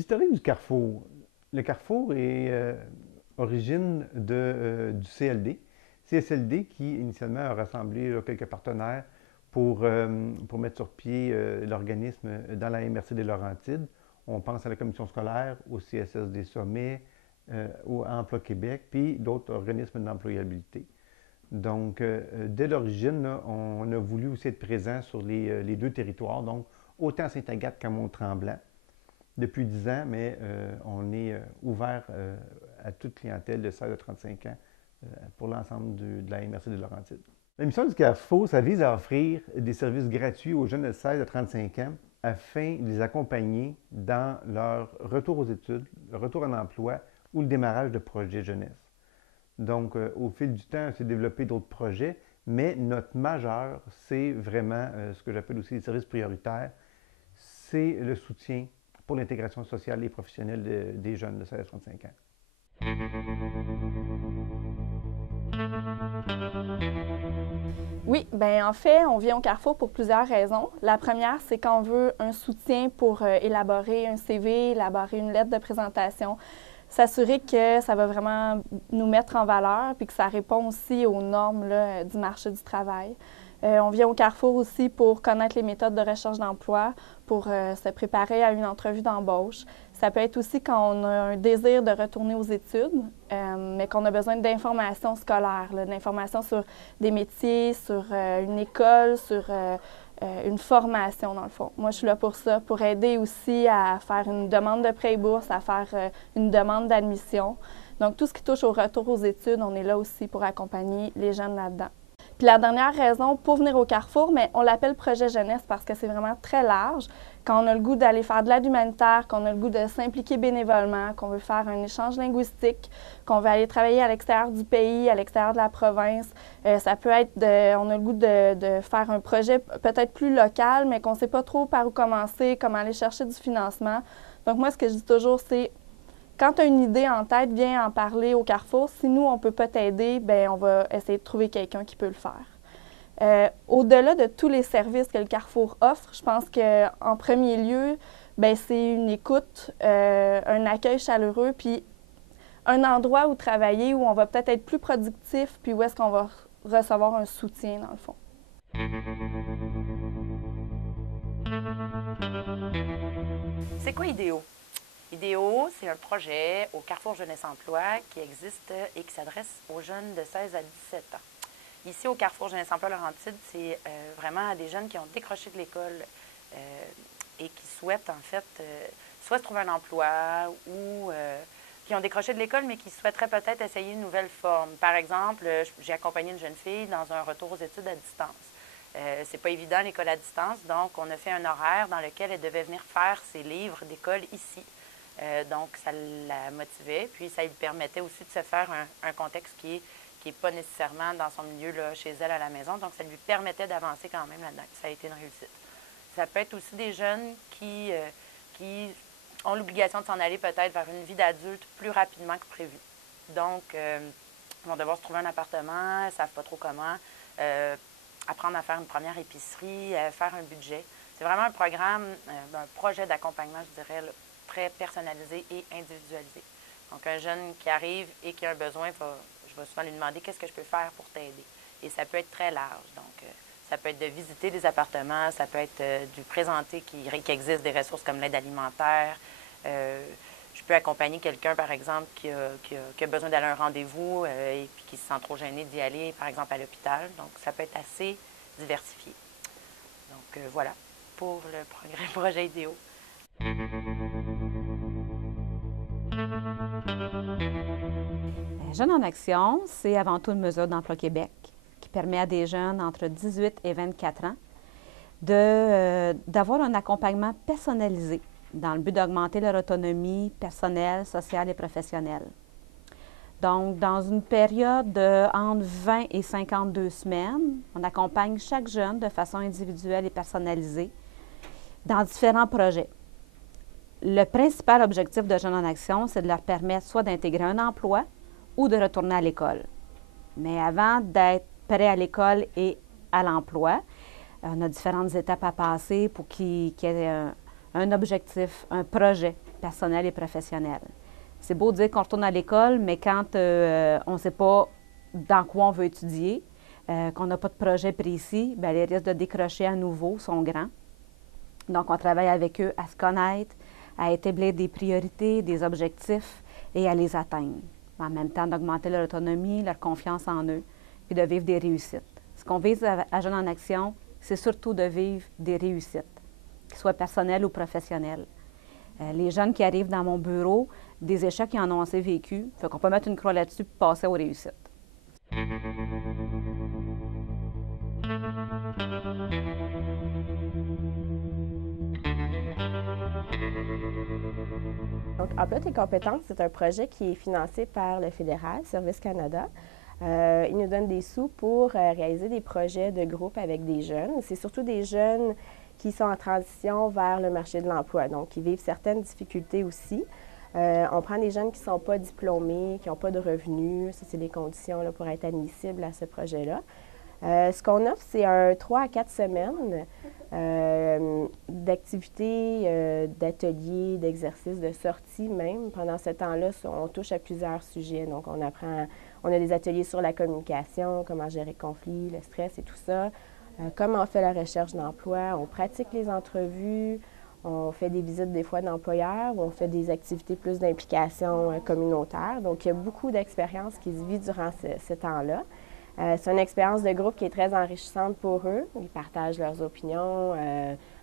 L'historique du Carrefour. Le Carrefour est origine du CLD. CSLD qui initialement a rassemblé quelques partenaires pour mettre sur pied l'organisme dans la MRC des Laurentides. On pense à la commission scolaire, au CSSD Sommet, au Emploi Québec, puis d'autres organismes d'employabilité. Donc, dès l'origine, on a voulu aussi être présent sur les deux territoires, donc autant à Sainte-Agathe qu'à Mont-Tremblant depuis 10 ans, mais on est ouvert à toute clientèle de 16 à 35 ans pour l'ensemble de la MRC de Laurentides. La mission du Carrefour, ça vise à offrir des services gratuits aux jeunes de 16 à 35 ans afin de les accompagner dans leur retour aux études, le retour en emploi ou le démarrage de projets jeunesse. Donc, au fil du temps, on s'est développé d'autres projets, mais notre majeur, c'est vraiment ce que j'appelle aussi les services prioritaires, c'est le soutien pour l'intégration sociale et professionnelle des jeunes de 16 à 35 ans. Oui, bien en fait, on vient au Carrefour pour plusieurs raisons. La première, c'est qu'on veut un soutien pour élaborer un CV, élaborer une lettre de présentation, s'assurer que ça va vraiment nous mettre en valeur puis que ça répond aussi aux normes là, du marché du travail. On vient au Carrefour aussi pour connaître les méthodes de recherche d'emploi, pour se préparer à une entrevue d'embauche. Ça peut être aussi quand on a un désir de retourner aux études, mais qu'on a besoin d'informations scolaires, d'informations sur des métiers, sur une école, sur une formation, dans le fond. Moi, je suis là pour ça, pour aider aussi à faire une demande de prêt et bourse, à faire une demande d'admission. Donc, tout ce qui touche au retour aux études, on est là aussi pour accompagner les jeunes là-dedans. Puis la dernière raison pour venir au Carrefour, mais on l'appelle projet jeunesse parce que c'est vraiment très large. Quand on a le goût d'aller faire de l'aide humanitaire, qu'on a le goût de s'impliquer bénévolement, qu'on veut faire un échange linguistique, qu'on veut aller travailler à l'extérieur du pays, à l'extérieur de la province, ça peut être, on a le goût de faire un projet peut-être plus local, mais qu'on ne sait pas trop par où commencer, comment aller chercher du financement. Donc moi, ce que je dis toujours, c'est quand tu as une idée en tête, viens en parler au Carrefour. Si nous, on ne peut pas t'aider, bien, on va essayer de trouver quelqu'un qui peut le faire. Au-delà de tous les services que le Carrefour offre, je pense qu'en premier lieu, bien, c'est une écoute, un accueil chaleureux, puis un endroit où travailler, où on va peut-être être plus productif, puis où est-ce qu'on va recevoir un soutien, dans le fond. C'est quoi IDEO? IDEO, c'est un projet au Carrefour Jeunesse Emploi qui existe et qui s'adresse aux jeunes de 16 à 17 ans. Ici, au Carrefour Jeunesse Emploi Laurentides, c'est vraiment à des jeunes qui ont décroché de l'école et qui souhaitent, en fait, soit se trouver un emploi ou qui ont décroché de l'école, mais qui souhaiteraient peut-être essayer une nouvelle forme. Par exemple, j'ai accompagné une jeune fille dans un retour aux études à distance. C'est pas évident l'école à distance, donc on a fait un horaire dans lequel elle devait venir faire ses livres d'école ici. Donc, ça la motivait, puis ça lui permettait aussi de se faire un contexte qui n'est pas nécessairement dans son milieu là, chez elle à la maison. Donc, ça lui permettait d'avancer quand même là-dedans. Ça a été une réussite. Ça peut être aussi des jeunes qui ont l'obligation de s'en aller peut-être vers une vie d'adulte plus rapidement que prévu. Donc, ils vont devoir se trouver un appartement, ils ne savent pas trop comment, apprendre à faire une première épicerie, faire un budget. C'est vraiment un programme, un projet d'accompagnement, je dirais, là, très personnalisé et individualisé. Donc, un jeune qui arrive et qui a un besoin, je vais souvent lui demander qu'est-ce que je peux faire pour t'aider. Et ça peut être très large. Donc, ça peut être de visiter des appartements, ça peut être de présenter qu'il existe des ressources comme l'aide alimentaire. Je peux accompagner quelqu'un, par exemple, qui a besoin d'aller à un rendez-vous et puis qui se sent trop gêné d'y aller, par exemple, à l'hôpital. Donc, ça peut être assez diversifié. Donc, voilà pour le projet IDEO. Jeunes en action, c'est avant tout une mesure d'Emploi Québec qui permet à des jeunes entre 18 et 24 ans d'avoir un accompagnement personnalisé dans le but d'augmenter leur autonomie personnelle, sociale et professionnelle. Donc, dans une période de entre 20 et 52 semaines, on accompagne chaque jeune de façon individuelle et personnalisée dans différents projets. Le principal objectif de Jeunes en action, c'est de leur permettre soit d'intégrer un emploi ou de retourner à l'école. Mais avant d'être prêt à l'école et à l'emploi, on a différentes étapes à passer pour qu'il y ait un objectif, un projet personnel et professionnel. C'est beau dire qu'on retourne à l'école, mais quand on ne sait pas dans quoi on veut étudier, qu'on n'a pas de projet précis, bien, les risques de décrocher à nouveau sont grands. Donc, on travaille avec eux à se connaître, à établir des priorités, des objectifs et à les atteindre. En même temps, d'augmenter leur autonomie, leur confiance en eux, puis de vivre des réussites. Ce qu'on vise à Jeunes en Action, c'est surtout de vivre des réussites, qu'ils soient personnelles ou professionnelles. Les jeunes qui arrivent dans mon bureau, des échecs, ils en ont assez vécu, fait qu'on peut mettre une croix là-dessus et passer aux réussites. Donc, Emploi tes compétences, c'est un projet qui est financé par le fédéral, Service Canada. Il nous donne des sous pour réaliser des projets de groupe avec des jeunes. C'est surtout des jeunes qui sont en transition vers le marché de l'emploi, donc qui vivent certaines difficultés aussi. On prend des jeunes qui ne sont pas diplômés, qui n'ont pas de revenus. Ça, c'est les conditions là, pour être admissibles à ce projet-là. Ce qu'on offre, c'est un 3 à 4 semaines d'activités, d'ateliers, d'exercices, de sorties même. Pendant ce temps-là, on touche à plusieurs sujets. Donc, on a des ateliers sur la communication, comment gérer le conflit, le stress et tout ça. Comment on fait la recherche d'emploi, on pratique les entrevues, on fait des visites des fois d'employeurs ou on fait des activités plus d'implication communautaire. Donc, il y a beaucoup d'expériences qui se vivent durant ce temps-là. C'est une expérience de groupe qui est très enrichissante pour eux. Ils partagent leurs opinions,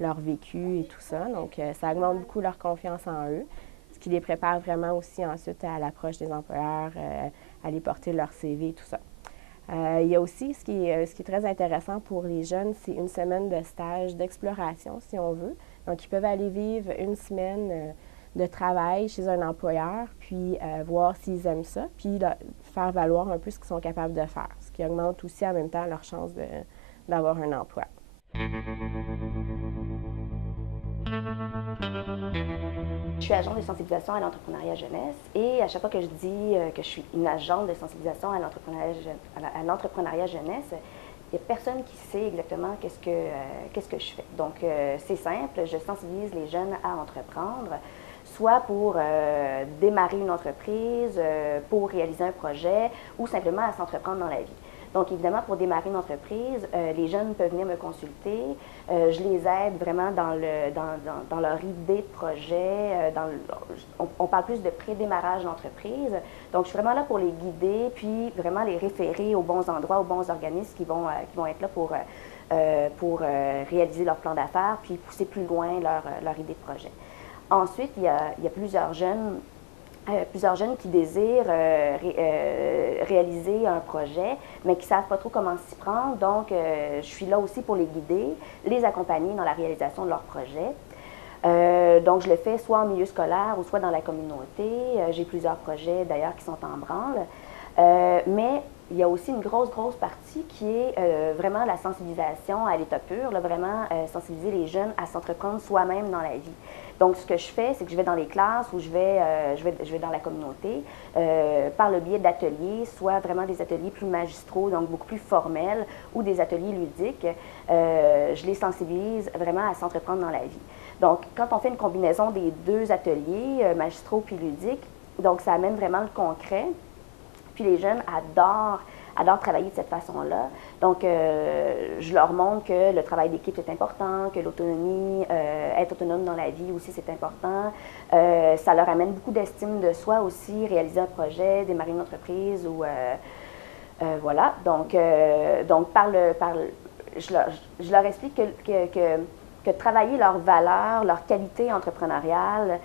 leur vécu et tout ça. Donc, ça augmente beaucoup leur confiance en eux, ce qui les prépare vraiment aussi ensuite à l'approche des employeurs, à aller porter leur CV et tout ça. Il y a aussi, ce qui est très intéressant pour les jeunes, c'est une semaine de stage d'exploration, si on veut. Donc, ils peuvent aller vivre une semaine de travail chez un employeur, puis voir s'ils aiment ça, puis faire valoir un peu ce qu'ils sont capables de faire, ce qui augmente aussi en même temps leur chance d'avoir un emploi. Je suis agente de sensibilisation à l'entrepreneuriat jeunesse et à chaque fois que je dis que je suis une agente de sensibilisation à l'entrepreneuriat jeunesse, il n'y a personne qui sait exactement qu'est-ce que je fais. Donc, c'est simple, je sensibilise les jeunes à entreprendre, soit pour démarrer une entreprise, pour réaliser un projet ou simplement à s'entreprendre dans la vie. Donc, évidemment, pour démarrer une entreprise, les jeunes peuvent venir me consulter. Je les aide vraiment dans leur idée de projet. On parle plus de pré-démarrage d'entreprise. Donc, je suis vraiment là pour les guider, puis vraiment les référer aux bons endroits, aux bons organismes qui vont être là pour réaliser leur plan d'affaires, puis pousser plus loin leur idée de projet. Ensuite, il y a plusieurs jeunes qui désirent réaliser un projet, mais qui ne savent pas trop comment s'y prendre. Donc, je suis là aussi pour les guider, les accompagner dans la réalisation de leur projet. Donc, je le fais soit en milieu scolaire ou soit dans la communauté. J'ai plusieurs projets, d'ailleurs, qui sont en branle. Mais il y a aussi une grosse partie qui est vraiment la sensibilisation à l'état pur, là, vraiment sensibiliser les jeunes à s'entreprendre soi-même dans la vie. Donc, ce que je fais, c'est que je vais dans les classes ou je vais dans la communauté par le biais d'ateliers, soit vraiment des ateliers plus magistraux, donc beaucoup plus formels, ou des ateliers ludiques. Je les sensibilise vraiment à s'entreprendre dans la vie. Donc, quand on fait une combinaison des deux ateliers, magistraux puis ludiques, donc ça amène vraiment le concret. Puis les jeunes adorent travailler de cette façon-là. Donc, je leur montre que le travail d'équipe, c'est important, que l'autonomie, être autonome dans la vie aussi, c'est important. Ça leur amène beaucoup d'estime de soi aussi, réaliser un projet, démarrer une entreprise ou... voilà. Donc je leur explique que travailler leurs valeurs, leur qualité entrepreneuriale,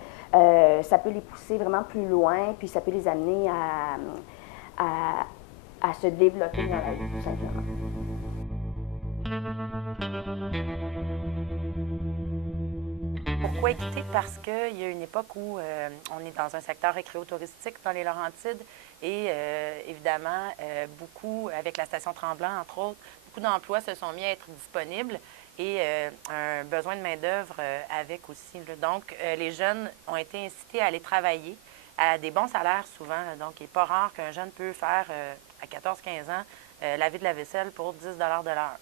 ça peut les pousser vraiment plus loin, puis ça peut les amener à se développer dans la vie, tout simplement. Pourquoi équité? Parce qu'il y a une époque où on est dans un secteur récréo-touristique dans les Laurentides et évidemment, beaucoup, avec la station Tremblant, entre autres, beaucoup d'emplois se sont mis à être disponibles et un besoin de main-d'œuvre avec aussi. Là. Donc, les jeunes ont été incités à aller travailler à des bons salaires souvent. Là. Donc, il n'est pas rare qu'un jeune peut faire à 14-15 ans laver de la vaisselle pour 10 $ de l'heure.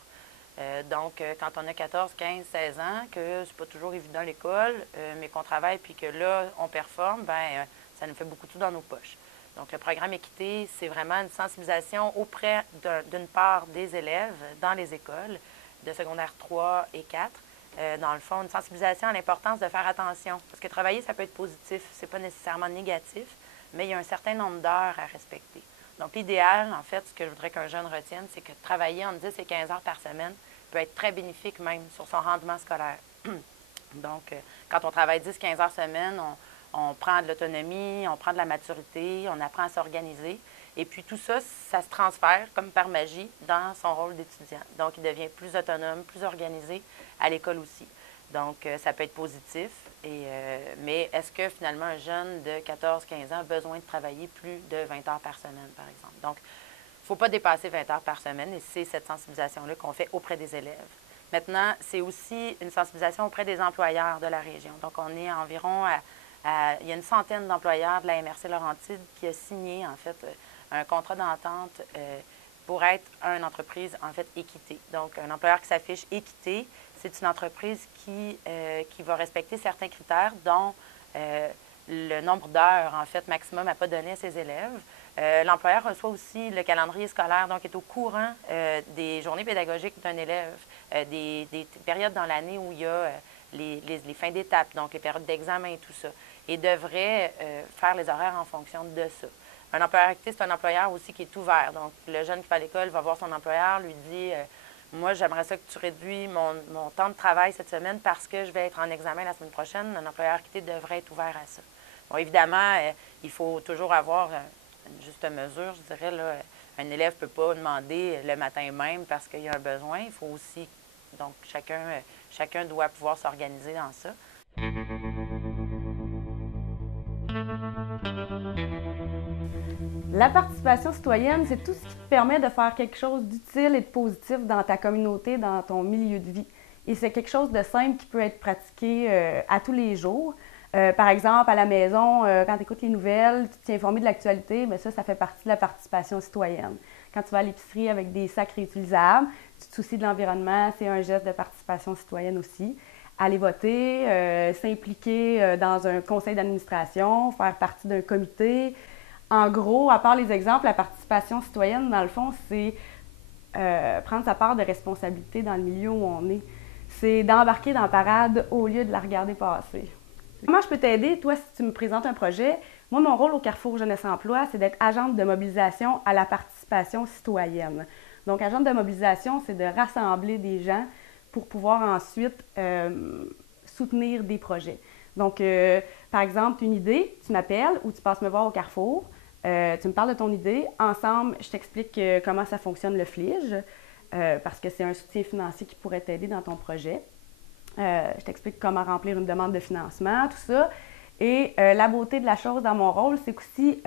Donc, quand on a 14, 15, 16 ans, que c'est pas toujours évident à l'école, mais qu'on travaille puis que là, on performe, bien, ça nous fait beaucoup de tout dans nos poches. Donc, le programme Équité, c'est vraiment une sensibilisation auprès d'une part des élèves dans les écoles de secondaire 3 et 4. Dans le fond, une sensibilisation à l'importance de faire attention. Parce que travailler, ça peut être positif, c'est pas nécessairement négatif, mais il y a un certain nombre d'heures à respecter. Donc, l'idéal, en fait, ce que je voudrais qu'un jeune retienne, c'est que travailler entre 10 et 15 heures par semaine peut être très bénéfique même sur son rendement scolaire. Donc, quand on travaille 10-15 heures semaine, on prend de l'autonomie, on prend de la maturité, on apprend à s'organiser. Et puis tout ça, ça se transfère comme par magie dans son rôle d'étudiant. Donc, il devient plus autonome, plus organisé à l'école aussi. Donc, ça peut être positif. Mais est-ce que finalement un jeune de 14-15 ans a besoin de travailler plus de 20 heures par semaine, par exemple? Donc, il ne faut pas dépasser 20 heures par semaine et c'est cette sensibilisation-là qu'on fait auprès des élèves. Maintenant, c'est aussi une sensibilisation auprès des employeurs de la région. Donc, on est environ il y a une centaine d'employeurs de la MRC Laurentide qui a signé, en fait, un contrat d'entente pour être une entreprise, en fait, équité. Donc, un employeur qui s'affiche équité, c'est une entreprise qui va respecter certains critères, dont le nombre d'heures, en fait, maximum à pas donner à ses élèves. L'employeur reçoit aussi le calendrier scolaire, donc est au courant des journées pédagogiques d'un élève, des périodes dans l'année où il y a les fins d'étape, donc les périodes d'examen et tout ça, et devrait faire les horaires en fonction de ça. Un employeur actif, c'est un employeur aussi qui est ouvert. Donc, le jeune qui va à l'école va voir son employeur, lui dit moi, j'aimerais ça que tu réduis mon temps de travail cette semaine parce que je vais être en examen la semaine prochaine. Un employeur actif devrait être ouvert à ça. Bon, évidemment, il faut toujours avoir une juste mesure, je dirais. Là, un élève ne peut pas demander le matin même parce qu'il y a un besoin. Il faut aussi, donc, chacun doit pouvoir s'organiser dans ça. La participation citoyenne, c'est tout ce qui te permet de faire quelque chose d'utile et de positif dans ta communauté, dans ton milieu de vie. Et c'est quelque chose de simple qui peut être pratiqué à tous les jours. Par exemple, à la maison, quand tu écoutes les nouvelles, tu t'es informé de l'actualité, bien ça fait partie de la participation citoyenne. Quand tu vas à l'épicerie avec des sacs réutilisables, tu te soucies de l'environnement, c'est un geste de participation citoyenne aussi. Aller voter, s'impliquer dans un conseil d'administration, faire partie d'un comité. En gros, à part les exemples, la participation citoyenne, dans le fond, c'est prendre sa part de responsabilité dans le milieu où on est. C'est d'embarquer dans la parade au lieu de la regarder passer. Comment je peux t'aider, toi, si tu me présentes un projet? Moi, mon rôle au Carrefour Jeunesse Emploi, c'est d'être agente de mobilisation à la participation citoyenne. Donc, agente de mobilisation, c'est de rassembler des gens pour pouvoir ensuite soutenir des projets. Donc, par exemple, une idée, tu m'appelles ou tu passes me voir au Carrefour, tu me parles de ton idée. Ensemble, je t'explique comment ça fonctionne le FLIGE, parce que c'est un soutien financier qui pourrait t'aider dans ton projet. Je t'explique comment remplir une demande de financement, tout ça. Et la beauté de la chose dans mon rôle, c'est qu'aussi,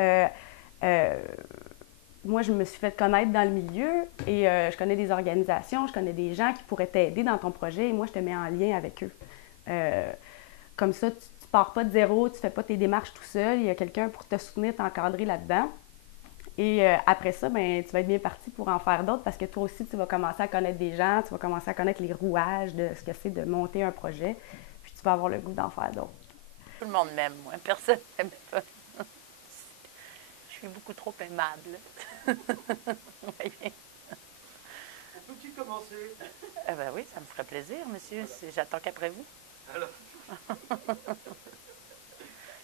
moi, je me suis fait connaître dans le milieu et je connais des organisations, je connais des gens qui pourraient t'aider dans ton projet et moi, je te mets en lien avec eux. Comme ça, tu ne pars pas de zéro, tu ne fais pas tes démarches tout seul, il y a quelqu'un pour te soutenir, t'encadrer là-dedans. Et après ça, ben, tu vas être bien parti pour en faire d'autres parce que toi aussi, tu vas commencer à connaître des gens, tu vas commencer à connaître les rouages de ce que c'est de monter un projet, puis tu vas avoir le goût d'en faire d'autres. Tout le monde m'aime, moi. Personne ne m'aime pas. Je suis beaucoup trop aimable. Oui. On peut-tu commencer? Ben oui, ça me ferait plaisir, monsieur. Voilà. J'attends qu'après vous. Alors,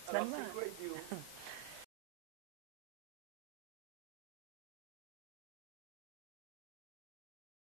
c'est quoi IDEO?